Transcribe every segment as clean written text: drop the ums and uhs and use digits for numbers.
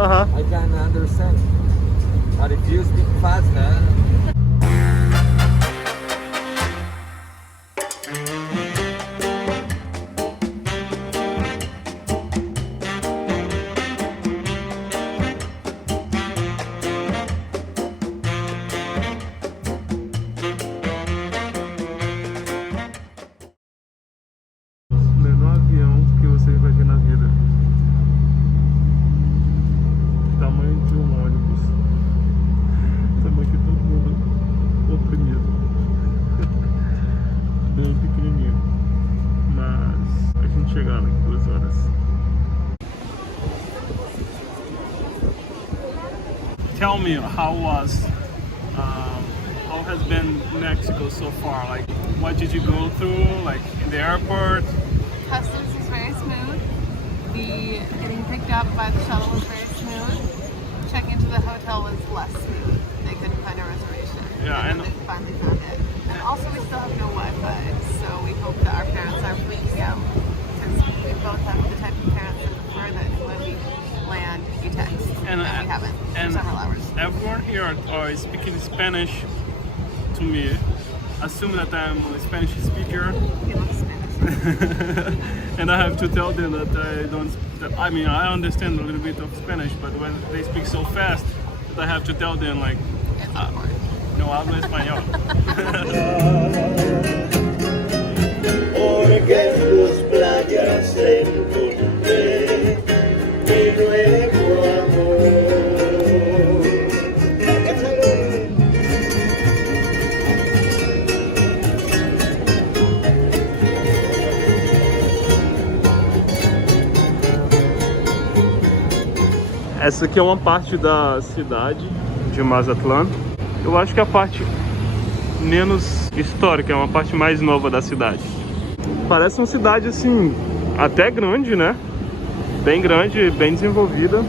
I can understand. But if you speak faster, menor avião que você vai ver na vida. Tamanho de um ônibus. Tamanho que todo mundo oprimido. Bem pequenininho. Mas a gente chegar lá em 2 horas. Tell me how has been Mexico so far? Like, what did you go through? Like in the airport? Customs was very smooth. The getting picked up by the shuttle was very smooth. Checking into the hotel was less smooth. They couldn't find a reservation. Yeah, and then they finally found it. And also we still have no Wi-Fi, so we hope that our parents are freaking out because we both have the type of parents that prefer that when we land, you text, and we haven't for several hours. Everyone here are speaking Spanish to me. Assume that I'm a Spanish speaker. You look Spanish. And I have to tell them that I don't. I mean, I understand a little bit of Spanish, but when they speak so fast, I have to tell them like, no hablo español. Porque en tus playas encontré mi nuevo amor. Essa aqui é uma parte da cidade de Mazatlán. Eu acho que é a parte menos histórica, é uma parte mais nova da cidade. Parece uma cidade assim, até grande, né? Bem grande, bem desenvolvida,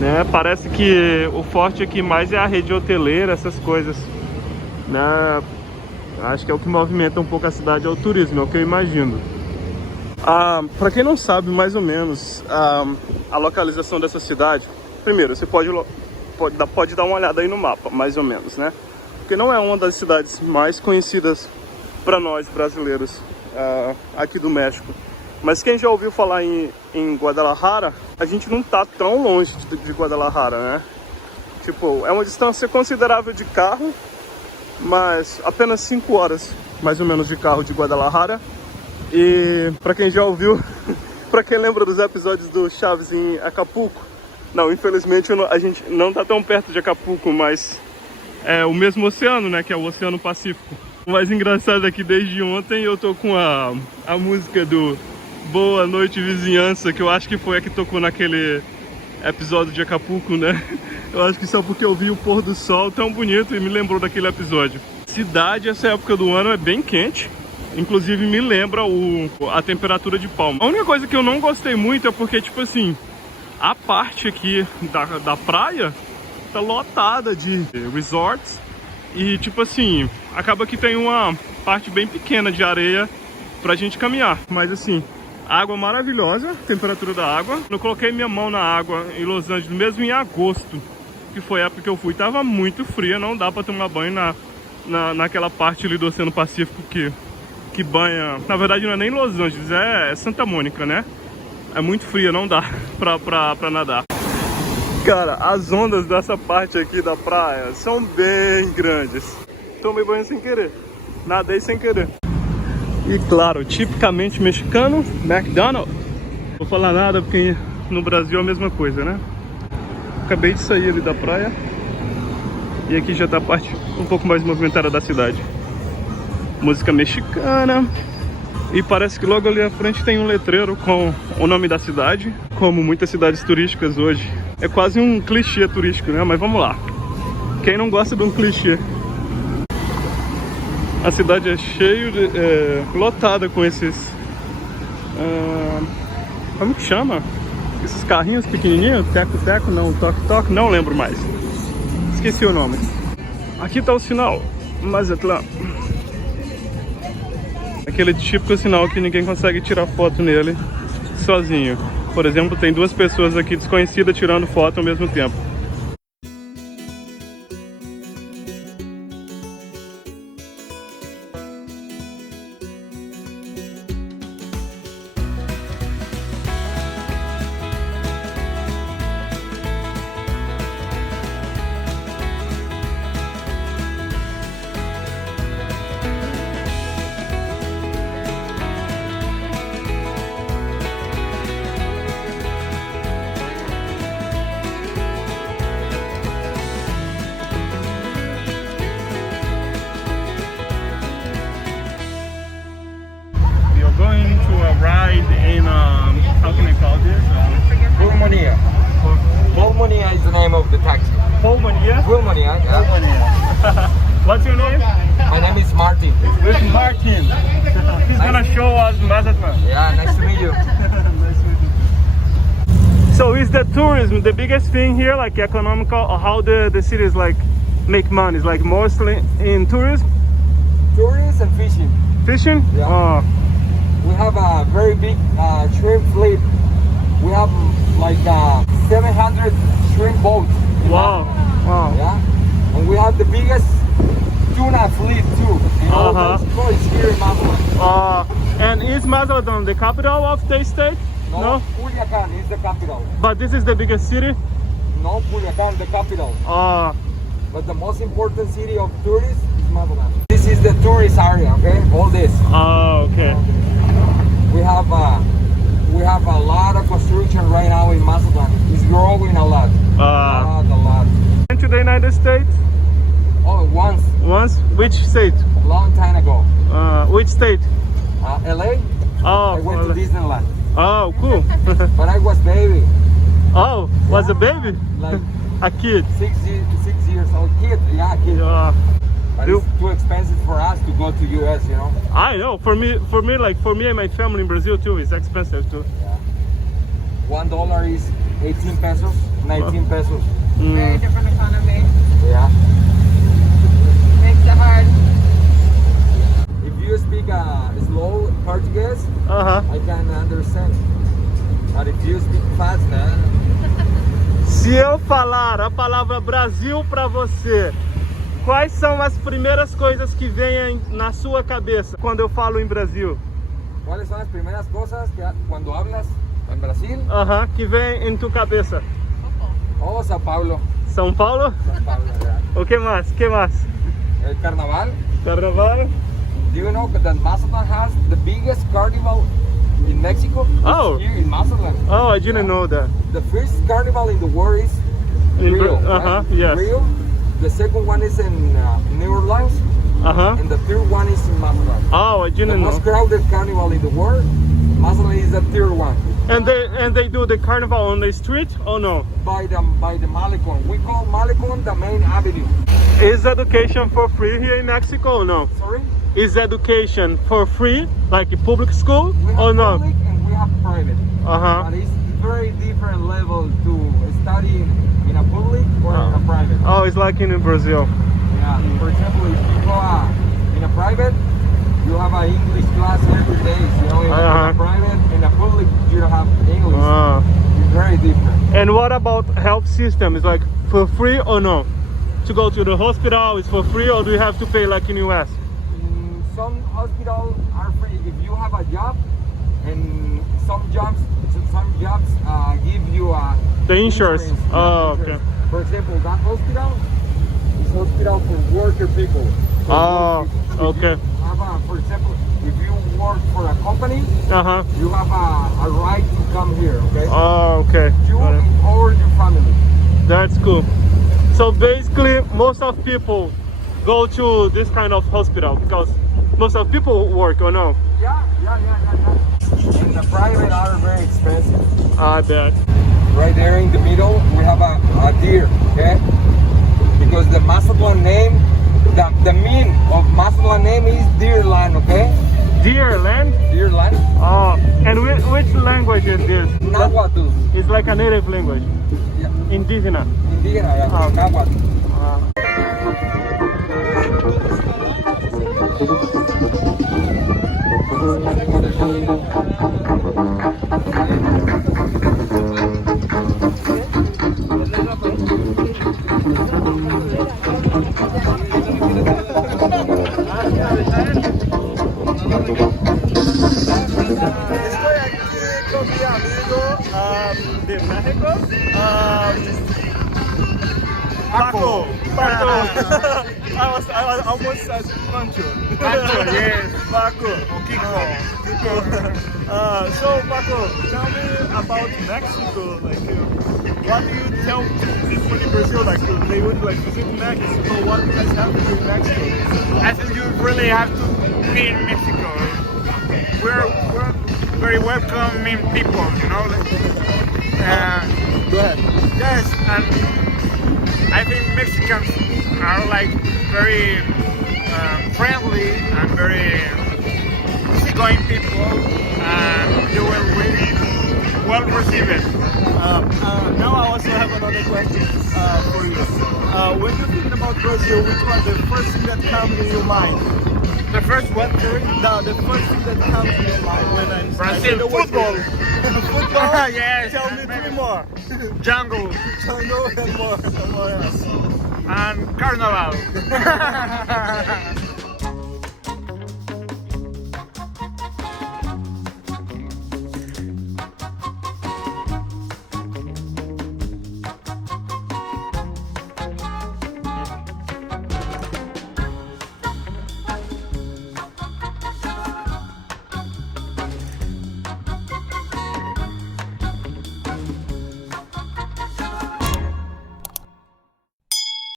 né? Parece que o forte aqui mais é a rede hoteleira, essas coisas, né? Acho que é o que movimenta um pouco a cidade, é o turismo, é o que eu imagino. Para quem não sabe mais ou menos a localização dessa cidade, primeiro você pode dar uma olhada aí no mapa, mais ou menos, né? Porque não é uma das cidades mais conhecidas para nós brasileiros aqui do México. Mas quem já ouviu falar em Guadalajara, a gente não tá tão longe de Guadalajara, né? Tipo, é uma distância considerável de carro, mas apenas 5 horas mais ou menos de carro de Guadalajara. E para quem já ouviu, para quem lembra dos episódios do Chaves em Acapulco, não, infelizmente a gente não tá tão perto de Acapulco, mas é o mesmo oceano, né, que é o Oceano Pacífico. O mais engraçado é que desde ontem eu tô com a música do Boa Noite Vizinhança, que eu acho que foi a que tocou naquele episódio de Acapulco, né? Eu acho que só porque eu vi o pôr do sol tão bonito e me lembrou daquele episódio. Cidade, essa época do ano é bem quente. Inclusive me lembra a temperatura de Palma. A única coisa que eu não gostei muito é porque, tipo assim, a parte aqui da praia tá lotada de resorts. E, tipo assim, acaba que tem uma parte bem pequena de areia pra gente caminhar. Mas, assim, água maravilhosa, temperatura da água. Eu coloquei minha mão na água em Los Angeles, mesmo em agosto, que foi a época que eu fui. Tava muito fria, não dá pra tomar banho naquela parte ali do Oceano Pacífico que banha, na verdade não é nem Los Angeles, é Santa Mônica, né? É muito fria, não dá pra nadar. Cara, as ondas dessa parte aqui da praia são bem grandes. Tomei banho sem querer, nadei sem querer. E claro, tipicamente mexicano, McDonald's. Não vou falar nada porque no Brasil é a mesma coisa, né? Acabei de sair ali da praia e aqui já tá a parte um pouco mais movimentada da cidade. Música mexicana. E parece que logo ali à frente tem um letreiro com o nome da cidade, como muitas cidades turísticas hoje. É quase um clichê turístico, né? Mas vamos lá. Quem não gosta de um clichê? A cidade é cheio de, lotada com esses... como que chama? Esses carrinhos pequenininhos? Teco-teco? Não, toque-toque? Não lembro mais. Esqueci o nome. Aqui tá o sinal Mazatlán. Aquele típico sinal que ninguém consegue tirar foto nele sozinho. por exemplo, tem duas pessoas aqui desconhecidas tirando foto ao mesmo tempo. Going to a ride in how can I call this? Pulmonia. Pulmonia is the name of the taxi. Pulmonia. Pulmonia, yeah. What's your name? My name is Martin. With Martin. He's gonna show us Mazatlan. Yeah, nice to meet you. So is the tourism the biggest thing here, like economical, or how the cities like make money? Is like mostly in tourism, Tourists and fishing. fishing? Yeah. Oh. We have a very big shrimp fleet. We have like 700 shrimp boats. in Wow. Mazatlan. Wow. Yeah, and we have the biggest tuna fleet too. In all Uh-huh. Mexico, it's here in Mazatlan. And is Mazatlan the capital of the state? No. Culiacan is the capital. But this is the biggest city? No, Culiacan, the capital. But the most important city of tourists is Mazatlan. This is the tourist area, okay? All this. Okay. We have a lot of construction right now in Mazatlan. It's growing a lot. A lot. Went to the United States Oh, once, once? Which state? long time ago. Which state? LA, I went to Disneyland. Oh, cool. But I was baby, Oh, was a baby? like A kid. 6 years old kid. Yeah, kid. But You- it's too expensive for us to go to US, you know. I know. For me and my family in Brazil too, it's expensive too. $1 is 18 pesos, 19 pesos. Very different economy. Yeah. Makes it hard. If you speak slow Portuguese, I can understand. But if you speak fast, man. Se eu falar a palavra Brasil pra você, quais são as primeiras coisas que vêm na sua cabeça quando eu falo em Brasil? ¿Cuáles son las primeras cosas que cuando hablas en Brasil? Que vem em tua cabeça? Oh, Sao Paulo. São Paulo? Sao Paulo, yeah. O que mais? Que mais? El carnaval. Carnaval? Do you know that Mazatlan has the biggest carnival in Mexico? Oh. It's here in Mazatlan. Oh, I didn't know that. The first carnival in the world is In Rio. Bra- right? yes. Rio. The second one is in New Orleans, and the third one is in Mazatlan. Oh, I The didn't know. most crowded carnival in the world, Mazatlan is the third one. And they do the carnival on the street or no? By the Malecon. We call Malecon the main avenue. Is education for free here in Mexico or no? Sorry? Is education for free, like a public school We have or no? public and we have private. But it's very different level to study in a public or in a private. Oh, it's like in Brazil. Yeah. For example, if you go in a private, you have an English class every day. You know, in a private, in a public, you don't have English. It's very different. And what about health system? Is like for free or no? To go to the hospital is for free, or do you have to pay like in US? Some hospitals are free if you have a job, and some jobs give you The insurance. Oh, okay. For example, that hospital is hospital for worker people. Oh, If okay. you have for example, if you work for a company, you have a right to come here. Okay. Oh, okay. You Got it. or your family. That's cool. So basically, most of people go to this kind of hospital because most of people work or no? Yeah. And the private are very expensive. I bet. Right there in the middle, we have a deer, okay? Because the Mazatlan name, the meaning of Mazatlan name is deer land, okay? Deer land? Deer land. Oh, and which language is this? Nahuatl. It's like a native language. Yeah. Indígena. Indígena, yeah. Oh. Nahuatl. Estoy aquí con mi amigo de México, Paco. I was almost said Pancho. Pancho, yes. Paco. Kiko. So Paco, tell me about Mexico. Like, what do you tell people in Brazil? Like, they would like visit Mexico. What do you guys have to do in Mexico? I think you really have to be in Mexico. We're very welcoming people, you know. Go ahead. Yes, and I think Mexicans are like very friendly and very easygoing people, and you will be well received. Now I also have another question for you. When you think about Brazil, which one the first thing that comes in your mind? The first what? Sorry? The first thing that comes in your mind when I'm Brazil football. Football? Yes. Tell me three more. Jungle Jungle and more else. and Carnival.